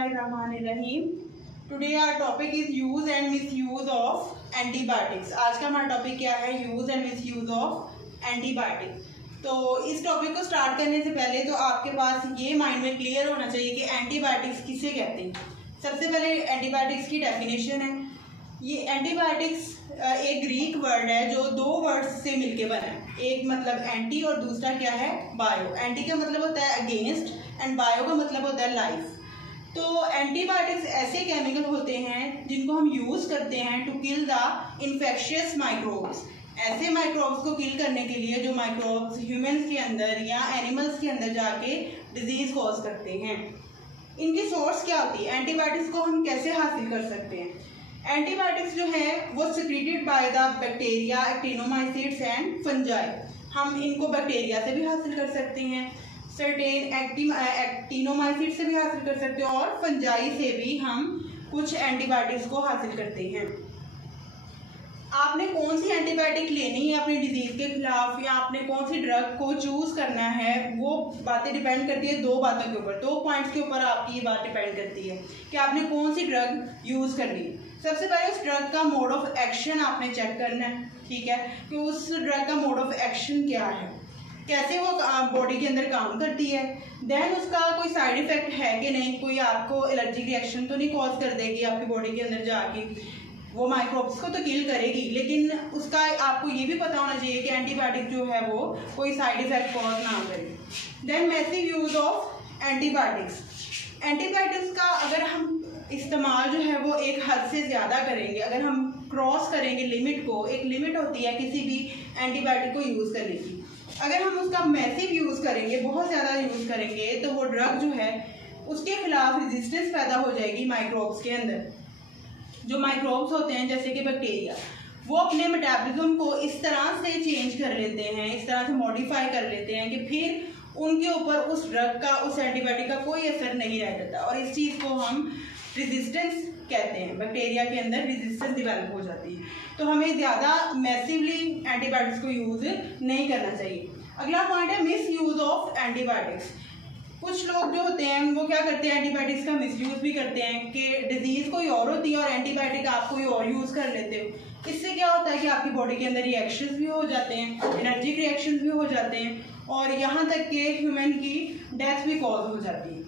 बिस्मिल्लाहिर्रहमानिर्रहीम। Today our topic is use and misuse of antibiotics. आज का हमारा टॉपिक क्या है? Use and misuse of antibiotics. तो इस टॉपिक को स्टार्ट करने से पहले तो आपके पास ये माइंड में क्लियर होना चाहिए कि एंटीबायोटिक्स किसे कहते हैं। सबसे पहले एंटीबायोटिक्स की डेफिनेशन है। ये एंटीबायोटिक्स एक ग्रीक वर्ड है जो दो वर्ड्स से मिलके बना है। एक मतलब एंटी और दूसरा क्या है? बायो। एंटी का मतलब होता है अगेंस्ट एंड बायो का मतलब होता है लाइफ। तो एंटीबायोटिक्स ऐसे केमिकल होते हैं जिनको हम यूज करते हैं to kill the infectious microbes. ऐसे माइक्रोब्स को किल करने के लिए जो माइक्रोब्स ह्यूमंस के अंदर या एनिमल्स के अंदर जाके डिजीज कॉज करते हैं। इनकी सोर्स क्या होती है? एंटीबायोटिक्स को हम कैसे हासिल कर सकते हैं? एंटीबायोटिक्स जो है वो secreted by the bacteria, actinomycetes and fungi. हम इनको बैक्टीरिया से भी हासिल कर सकते हैं, सर्टेन एक्टिनोमाइसिट्स से भी हासिल कर सकते हैं और फंजाई से भी हम कुछ एंटीबायोटिक्स को हासिल करते हैं। आपने कौन सी एंटीबायोटिक लेनी है अपनी डिजीज के खिलाफ या आपने कौन सी ड्रग को चूज करना है, वो बातें डिपेंड करती है दो बातों के ऊपर, दो पॉइंट्स के ऊपर आपकी ये बात डिपेंड करती है कि आपने कौन सी ड्रग यूज करनी है। सबसे पहले उस ड्रग का मोड ऑफ एक्शन आपने चेक करना है, ठीक है, कि उस ड्रग का मोड ऑफ एक्शन क्या है, कैसे वो बॉडी के अंदर काम करती है। देन उसका कोई साइड इफेक्ट है कि नहीं, कोई आपको एलर्जिक रिएक्शन तो नहीं कॉज कर देगी आपकी बॉडी के अंदर जाके। वो माइक्रोब्स को तो किल करेगी, लेकिन उसका आपको ये भी पता होना चाहिए कि एंटीबायोटिक जो है वो कोई साइड इफेक्ट कॉज ना करे। Then massive use of antibiotics. Antibiotics का अगर हम इस्तेमाल जो है वो एक हद से ज़्यादा करेंगे, अगर हम क्रॉस करेंगे लिमिट को, एक लिमिट होती है किसी भी एंटीबायोटिक को यूज़ करने की, अगर हम उसका मैसिव यूज़ करेंगे, बहुत ज़्यादा यूज़ करेंगे, तो वो ड्रग जो है उसके खिलाफ रेजिस्टेंस पैदा हो जाएगी माइक्रोब्स के अंदर। जो माइक्रोब्स होते हैं जैसे कि बैक्टीरिया, वो अपने मेटाबॉलिज्म को इस तरह से चेंज कर लेते हैं, इस तरह से मॉडिफाई कर लेते हैं कि फिर उनके ऊपर उस ड्रग का, उस एंटीबायोटिक का कोई असर नहीं रह जाता और इस चीज़ को हम रेजिस्टेंस कहते हैं। बैक्टीरिया के अंदर रेजिस्टेंस डेवलप हो जाती है। तो हमें ज़्यादा मैसिवली एंटीबायोटिक्स को यूज़ नहीं करना चाहिए। अगला पॉइंट है मिस यूज़ ऑफ एंटीबायोटिक्स। कुछ लोग जो होते हैं वो क्या करते हैं, एंटीबायोटिक्स का मिसयूज भी करते हैं कि डिजीज कोई और होती है और एंटीबायोटिक आप कोई और यूज़ कर लेते हो। इससे क्या होता है कि आपकी बॉडी के अंदर रिएक्शंस भी हो जाते हैं, एलर्जिक रिएक्शंस भी हो जाते हैं और यहाँ तक कि ह्यूमन की डेथ भी कॉज हो जाती है।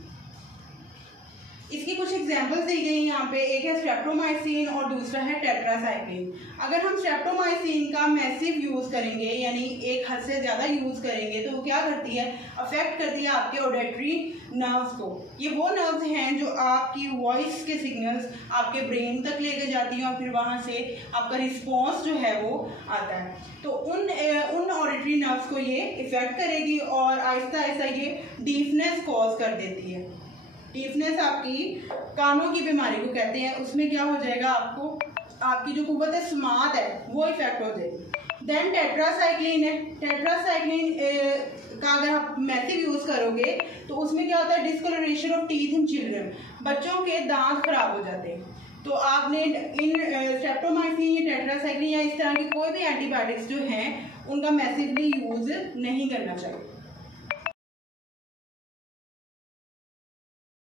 इसकी कुछ एग्जांपल्स दी गई यहाँ पे। एक है स्ट्रेप्टोमाइसिन और दूसरा है टेट्रासाइक्लिन। अगर हम स्ट्रेप्टोमाइसिन का मैसिव यूज़ करेंगे यानी एक हद से ज़्यादा यूज़ करेंगे तो वो क्या करती है, अफेक्ट करती है आपके ऑडिटरी नर्व्स को। ये वो नर्व्स हैं जो आपकी वॉइस के सिग्नल्स आपके ब्रेन तक लेके जाती हैं और फिर वहाँ से आपका रिस्पॉन्स जो है वो आता है। तो उन ऑडिटरी नर्व्स को ये इफेक्ट करेगी और आहिस्ता आहिस्ता ये डीफनेस कॉज कर देती है। डीफनेस आपकी कानों की बीमारी को कहते हैं। उसमें क्या हो जाएगा, आपको आपकी जो कुव्वत समात है वो इफेक्ट हो जाएगी। देन टेट्रासाइक्लिन है। टेट्रासाइक्लिन का अगर आप मैसिव यूज करोगे तो उसमें क्या होता है, discolouration of teeth in children. बच्चों के दांत खराब हो जाते हैं। तो आपने इन स्ट्रेप्टोमाइसिन या टेट्रासाइक्लिन या इस तरह की कोई भी एंटीबायोटिक्स जो हैं उनका मैसिवली यूज नहीं करना चाहिए।